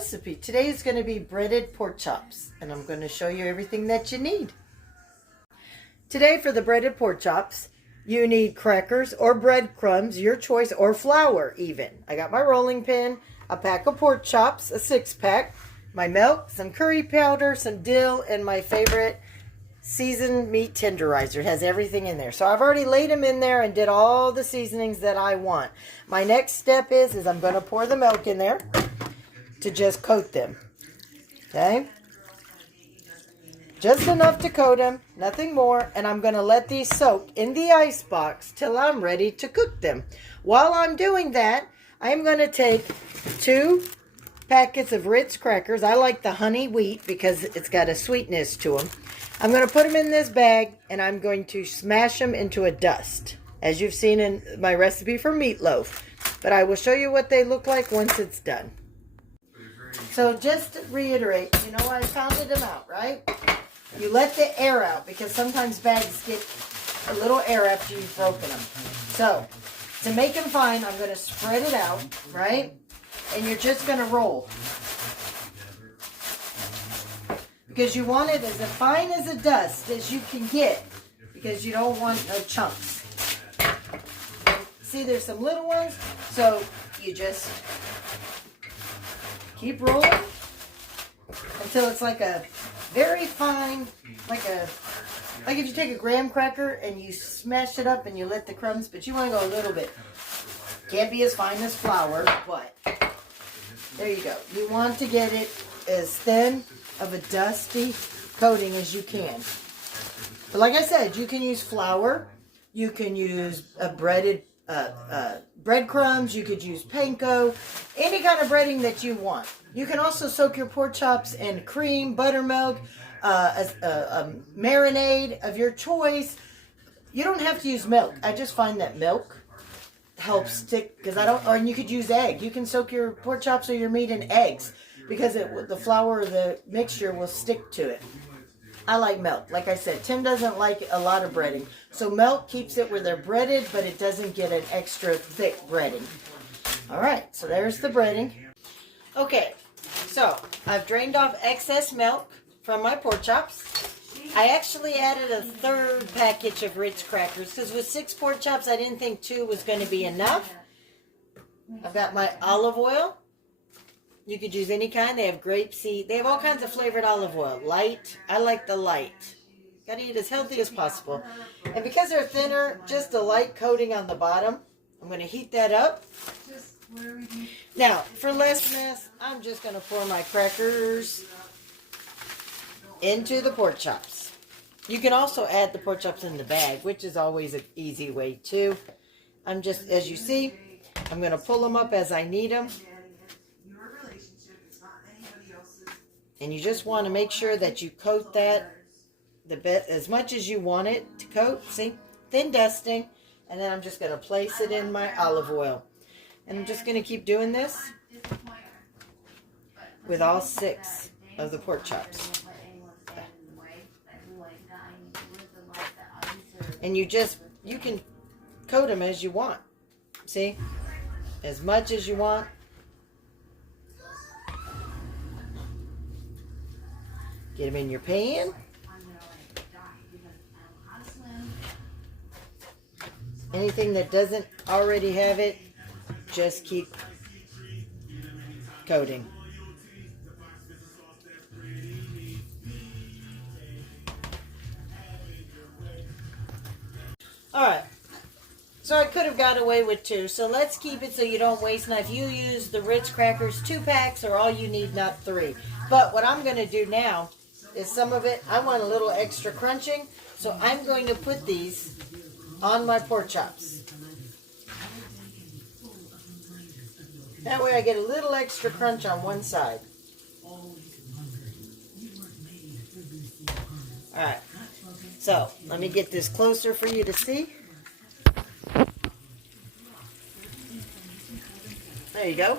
recipe. Today is going to be breaded pork chops, and I'm going to show you everything that you need. Today for the breaded pork chops, you need crackers or breadcrumbs, your choice, or flour even. I got my rolling pin, a pack of pork chops, a 6-pack, my milk, some curry powder, some dill, and my favorite seasoned meat tenderizer. It has everything in there. So I've already laid them in there and did all the seasonings that I want. My next step is I'm going to pour the milk in there to just coat them. Okay? Just enough to coat them, nothing more. And I'm going to let these soak in the ice box till I'm ready to cook them. While I'm doing that, I'm going to take 2 packets of Ritz crackers. I like the honey wheat because it's got a sweetness to them. I'm going to put them in this bag and I'm going to smash them into a dust, as you've seen in my recipe for meatloaf. But I will show you what they look like once it's done. So just to reiterate, you know I pounded them out, right? You let the air out because sometimes bags get a little air after you've broken them. So to make them fine, I'm going to spread it out, right? And you're just going to roll. Because you want it as fine as a dust as you can get. Because you don't want no chunks. See, there's some little ones. So you just keep rolling until it's like a very fine, like if you take a graham cracker and you smash it up and you let the crumbs, but you want to go a little bit. Can't be as fine as flour, but there you go. You want to get it as thin of a dusty coating as you can. But like I said, you can use flour, you can use breaded breadcrumbs, you could use panko, any kind of breading that you want. You can also soak your pork chops in cream, buttermilk, a marinade of your choice. You don't have to use milk. I just find that milk helps stick, because or you could use egg. You can soak your pork chops or your meat in eggs because the flour or the mixture will stick to it. I like milk. Like I said, Tim doesn't like a lot of breading. So milk keeps it where they're breaded, but it doesn't get an extra thick breading. All right, so there's the breading. Okay, so I've drained off excess milk from my pork chops. I actually added a 3rd package of Ritz crackers because with 6 pork chops, I didn't think 2 was going to be enough. I've got my olive oil. You could use any kind. They have grapeseed. They have all kinds of flavored olive oil. Light. I like the light. Got to eat as healthy as possible. And because they're thinner, just a light coating on the bottom. I'm going to heat that up. Now, for less mess, I'm just going to pour my crackers into the pork chops. You can also add the pork chops in the bag, which is always an easy way too. I'm just, as you see, I'm going to pull them up as I need them. And you just want to make sure that you coat that as much as you want it to coat. See? Thin dusting. And then I'm just going to place it in my olive oil. And I'm just going to keep doing this with all 6 of the pork chops. And you can coat them as you want. See? As much as you want. Get them in your pan. Anything that doesn't already have it, just keep coating. Alright, so I could have got away with 2, so let's keep it so you don't waste. Now, if you use the Ritz crackers, 2 packs are all you need, not 3. But what I'm going to do now is some of it, I want a little extra crunching, so I'm going to put these on my pork chops. That way I get a little extra crunch on one side. Alright, so let me get this closer for you to see. There you go.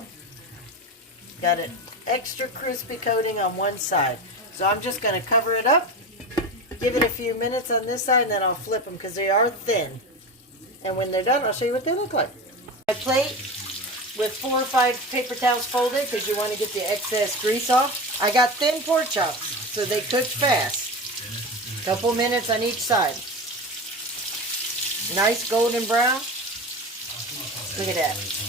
Got an extra crispy coating on one side. So I'm just going to cover it up, give it a few minutes on this side, and then I'll flip them because they are thin. And when they're done, I'll show you what they look like. My plate with 4 or 5 paper towels folded because you want to get the excess grease off. I got thin pork chops, so they cook fast. Couple minutes on each side. Nice golden brown. Look at that.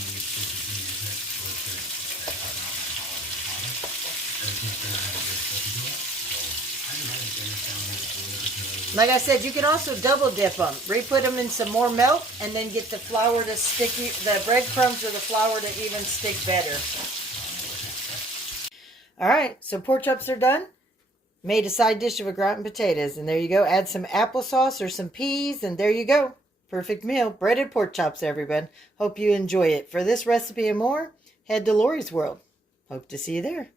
Like I said, you can also double dip them. Re-put them in some more milk and then get the flour to stick, the breadcrumbs or the flour to even stick better. Alright, so pork chops are done. Made a side dish of a gratin potatoes. And there you go. Add some applesauce or some peas and there you go. Perfect meal. Breaded pork chops, everyone. Hope you enjoy it. For this recipe and more, head to Lauries World. Hope to see you there.